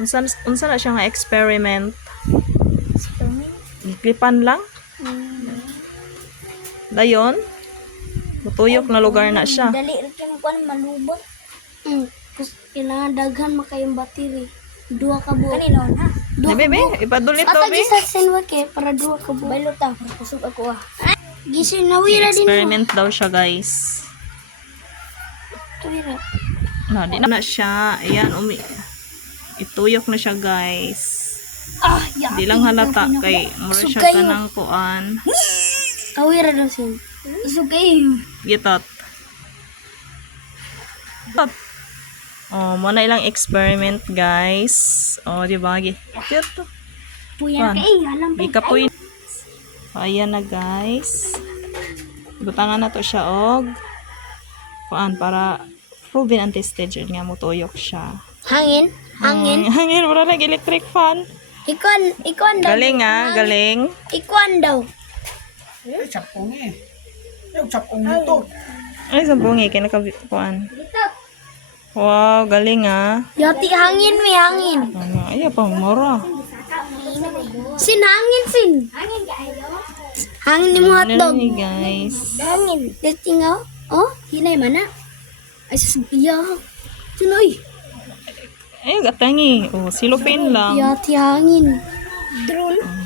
Unsa na siya nga experiment? Experiment. Iklipan lang? Dayon? Mutuyok na lugar na siya. Dali rin yung kuan malubot. Kailangan daghan makayong battery. 2 ka buo. Kanino na? Na bebe, ipadulit daw be. Sa senwa ke para 2 ka buo. Bailot ta, para kusog ako Gising nawira din. Experiment daw siya, guys. Nawira. Na, di na siya. Ayan, ituyok na siya, guys. Ya. Di lang halata kay mura siya kanang kuan. Awira daw sin. Sugay. Gitot. Oh, mo na ilang experiment, guys. Oh, di ba? Gitot. Puya kay alam pa. Gikapoy. Ayan na, guys. Butangan na to siya og kuan para proven ang tested nga mo tuyok siya. Hangin. Hangin, wala nag electric fan. Ikuan daw. Galing ah, galing. Ikuan daw. Ay, sapong eh. Yung sapong ito. Ay, sabungi kay nakakuan. Wow, galing ah. Yati hangin may hangin. Ano, ay pa mura. Sin hangin sin. Hangin ni mo hotdog. Ano ni guys? Hangin. Testing oh, hinay mana. Ay susubiya. Tunoy. Ay, gatangi. Oh, silupin lang. Yati hangin. Drone.